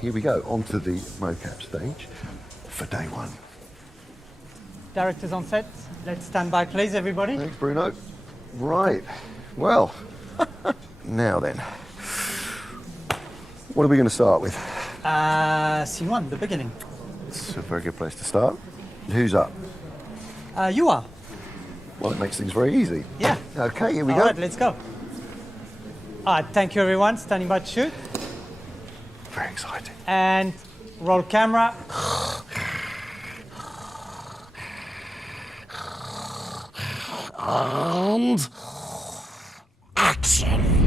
here we go, onto the mocap stage for day one. Directors on set, let's stand by please, everybody. Thanks, Bruno. Right, well, now then, what are we going to start with? Scene one, the beginning. It's a very good place to start. Who's up? You are. Well, it makes things very easy. Yeah. Okay, here we go. All right, let's go. All right, thank you everyone, standing by to shoot. Very exciting. And roll camera. And action.